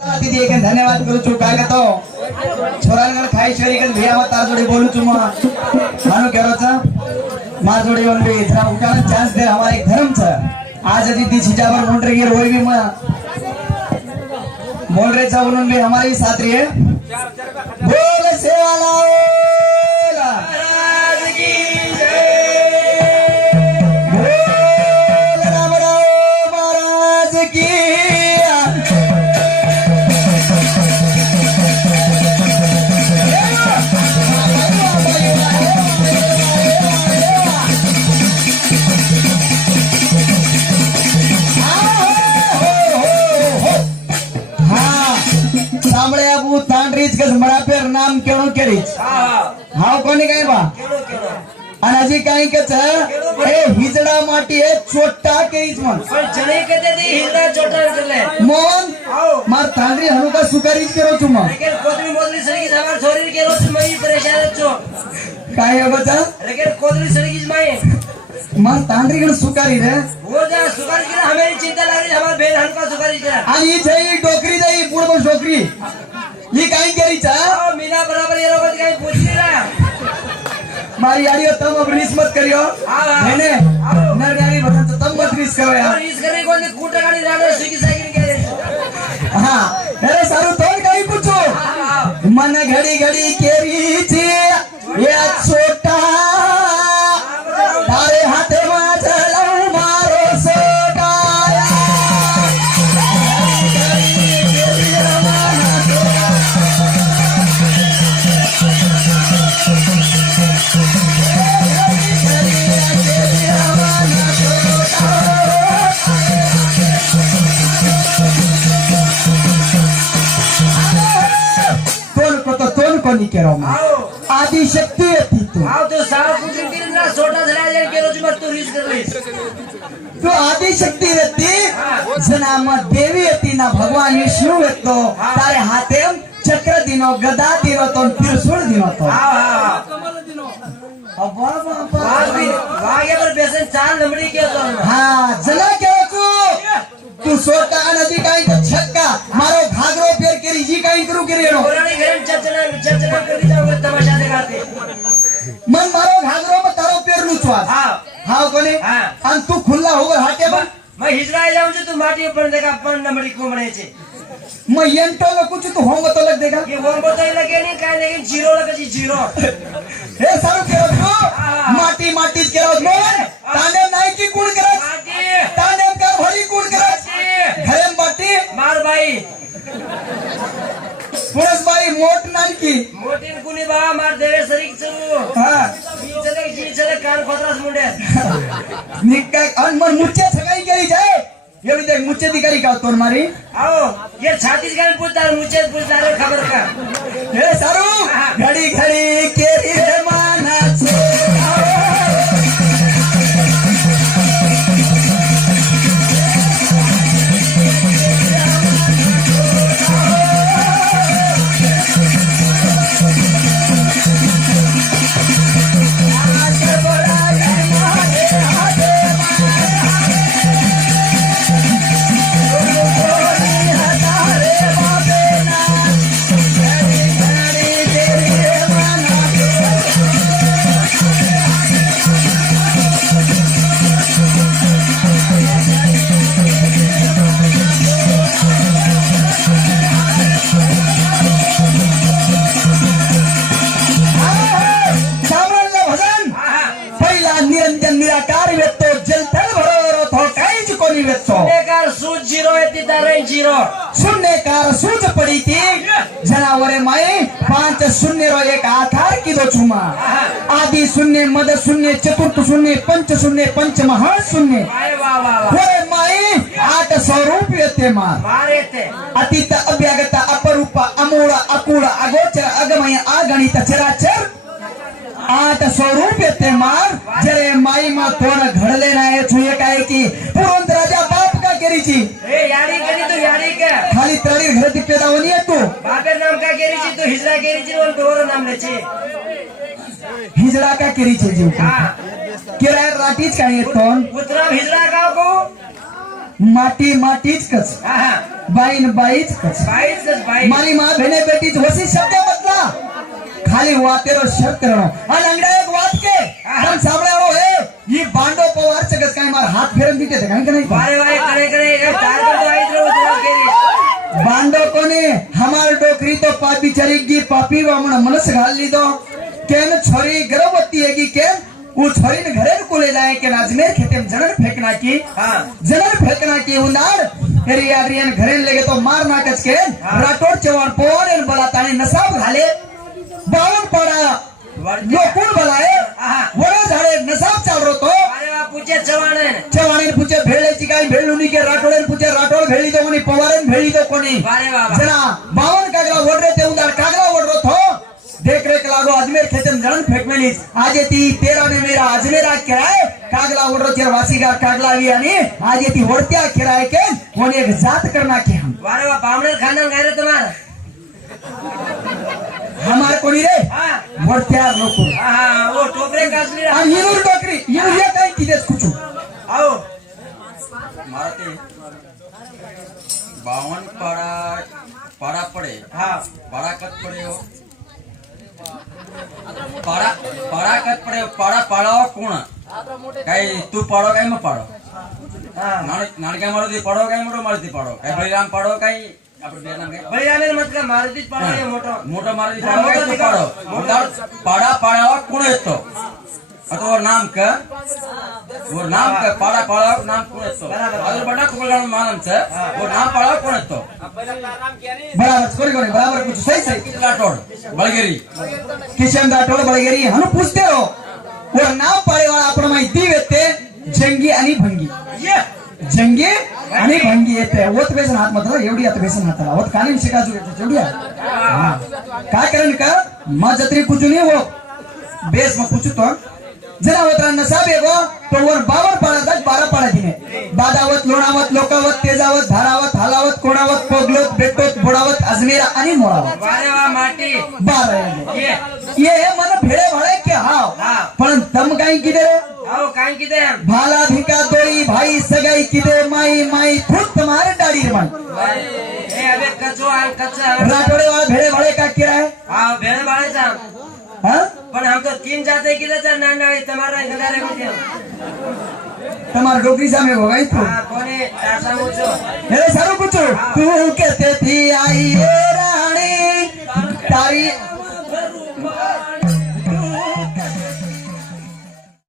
दीदी एक धन्यवाद करू छु काय कहतो छोरानगर खाईश्वरी के भैया मत तार जोड़ी बोलू छु मानु केरो छ मार जोड़ी वन भी जरा उठाने चांस दे हमारा एक धर्म छ आज यदि ती छिजावर मोंडरे गिर होई भी बोल रहे छ उन्होंने भी हमारी साथ रही है बोल सेवाला महाराज की जय बोल राम राम महाराज की सामळे आबू तांडरीच कस मरा पेर नाम केणो केरीच हाव कोणी काय बा आणि अजी काही कच ए हिजडा माटी ए छोटा केरीच मन पण जणे कते ती हिजडा छोटा केले मोहन मार तांडरी हनुका सुकारीच केरो छु म लेकिन कोदरी मोदरी सरी सामान छोरी केरो मई परेशान छो काय है बचा लेकिन कोदरी सरी की माई मार तांडरी गण सुकारी रे वो जा सुकारी के हमें चिंता लग रही हमार बेन हनुका सुकारी के आणि ही जई डोकरी दई पुढ डोकरी ही काही केरीच मीना बराबर ये रोबत काही पूछली ना मारी यारी तम अब रिस मत करियो मैंने नर गाड़ी बता तम मत रिस करो यार रिस करे कोनी कूटा गाड़ी राडो सीकी साइकिल के हां अरे सारू तोड़ काही पूछो मन घड़ी घड़ी केरी छे ये छोटा तारे हाथे में चलाऊ मारो सोटा कोणी केरो आदि शक्ती येती तू आओ तो सारा पुत्री के ना छोटा झला जान के रोज मत तू रिस कर ली तू आदि शक्ती येती जनाम देवी येती ना भगवान विष्णु येतो तारे हाते चक्र दिनो गदा दिनो तो त्रिशूल दिनो तो कमल दिनो अब्बा बाबा वागे पर बेसन चाल लमड़ी के तो हां जना के तू सोटा नदी काही छक्का मारो घागरो पेर केरी जी काही करू केरी नो पुरानी घरन चचना कर दी जाओ तमाशा दिखाते मन मारो घागरो में तारो पेर नु छवा हां कोने अन तू खुल्ला होगर हाटे बा मैं हिजरा जाऊं जो तू माटी ऊपर देखा अपन नमड़ी को मणे छे मैं यंटो लो कुछ तू होंगो तो लग देगा ये होंगो तो लगे नहीं काय लेकिन जीरो लगे जी जीरो हे सारू केरो तू माटी माटी केरो मोन ताने नाही की कुण करत माटी ताने का भरी कुण करत घरे माटी मार भाई पुरस भाई मोट नानकी मोटीन कुनी बा मार देवे सरीक छु हां चले कान खोतरास मुंडे निक्का अन मन मुच्चे सगाई केरी जाए ये भी देख मुच्चे दिकारी का तोर मारी आओ ये छत्तीसगढ़ पूछता मुझे पूछता रे खबर का हे सारू घड़ी घड़ी केरी रे माना छे शून्यकार सूझ पड़ी थी जनावरे माए 5 शून्य रो एक आधार की दो छुमा आदि शून्य मद शून्य चतुर्थ शून्य पंच शून्य पंच महा शून्य होरे माए 8 स्वरूप येते मार अतीत अभ्यागत अपरूप अमूळ अकूळ अगोचर अगमय अगणित चराचर 8 स्वरूप येते मार जरे माई मा कोण घडले नाही छुये काय की पुरंत राजा बाप का केरीची ए याडी करी तू याडी का खाली तळीर घरती पेदावनी आहे तू बापेर नाम का केरीची तू हिजरा केरीची वन तोर नाम लेचे हिजडा का केरीचे जीव केराय राटीच काय येतो पुत्रा हिजरा का को માટી માટી જ કચ હા હા બાઈ ને બાઈ જ કચ બાઈ જ બાઈ મારી માં ભેને બેટી જ વસી શબ્દ બદલા ખાલી વાતેરો શબ્દ કરવાનો અને અંગડા એક વાત કે તમ સાંભળ્યો હે ઈ બાંડો પવાર ચગસ કાઈ માર હાથ ફેરન દીતે તે કાઈ કે નહીં વારે વારે કરે કરે એ ચાર કરતો આવી જ રહ્યો તો કેરી બાંડો કોને હમાર ડોકરી તો પાપી ચરી ગઈ પાપી વામણ મનસ ઘાલ લીધો કેમ છોરી ગર્ભવતી હેગી કેમ वो छोरी ने घरे को ले जाए के अजमेर खेते में जनन फेंकना की हाँ जनन फेंकना की उनार तेरी आद्रियन घरे लेगे तो मार ना कच के राठौड़ चवान पोर एन बलाता है नसाब घाले बावन पड़ा यो कौन बलाए वरे झाड़े नसाब चाल रो तो अरे वाह पूछे चवाने पूछे भेड़े चिकाई भेड़ुनी के राठौड़ पूछे राठौड़ भेड़ी तो कोनी पवारन भेड़ी तो कोनी वारे वाह जना बावन कागला वोड़ रहे थे उनार कागला वोड़ रो थो देख रेख लागो अजमेर खेतम जलन फेकमेली आजे ती तेरा ने मेरा अजमेरा किराय कागला उडरो चेर वासीगा कागला आवी आणि आजे ती होडत्या किराय के कोणी एक जात करना के हम वारे वाह बामणे खानदान गाय रे तुम्हारा हमार कोणी रे हां होडत्या लोक हां वो टोकरे कासली आणि हिरूर टोकरी हिरूर ये काय किदेच कुचू आओ मारते 52 पाड़ा पड़े हां पाड़ा कत पड़े हो पाड़ा कत पड़े पाड़ा पाड़ो कोण काय तू पाड़ो काय मग पाड़ो हां नाणक्या मारुती पाड़ो काय मोठो मारुती पाड़ो काय बळीराम पाड़ो काय આપણે બે નામ काय બળિયાને મતલબ મારુતિ જ પાડો મોટો મોટો મારુતી पाड़ो काय तू पाड़ो पाड़ा पाड़ो कोण येतो आता वो नाम का पाड़ा पाड़ा नाम कोण येतो अदर बड़ा कुबलगान मानम छे वो नाम पाड़ा कोण येतो बराबर कोणी कोणी बराबर कुछ सही सही राठौड़ बळगेरी किशन राठौड़ बळगेरी हनु पूछते हो वो नाम पाळे वाला आपण माहिती येते जंगी आणि भंगी ये जंगी आणि भंगी येते ओत बेसन हात मात्र एवढी आता बेसन हाताला ओत कालीन शिकाजू येते एवढी काय करेन का मा जत्री कुछ नहीं वो बेस में पूछू तो जना होता नसाब है वो तो वर 52 पाड़ा तक 12 पाड़ा दिने बादावत लोणावत लोकावत तेजावत धारावत हालावत कोणावत पोगलोत बेटोत बोडावत अजमेरा आणि मोरावत वारे वाह माटी 12 ये ये मन भेड़े भळे के हाव हां पण तम काही किदे आओ काय किदे भाला भिका दोई भाई सगाई किदे माई माई खुद तुम्हारे डाड़ी माई ए अबे कचो आ कच्चा राठौड़े वाला भेड़े भळे का किराए हां भेड़ वाले सा हां पण हम तो 3 जाते किदे तर नानाळी તમારા ગડારે મુજે તમાર ડોકરી સામે હોગાઈ તો हां कोने तासा मुचो हे सारू पूछो तू कहते थी आई ए रानी तारी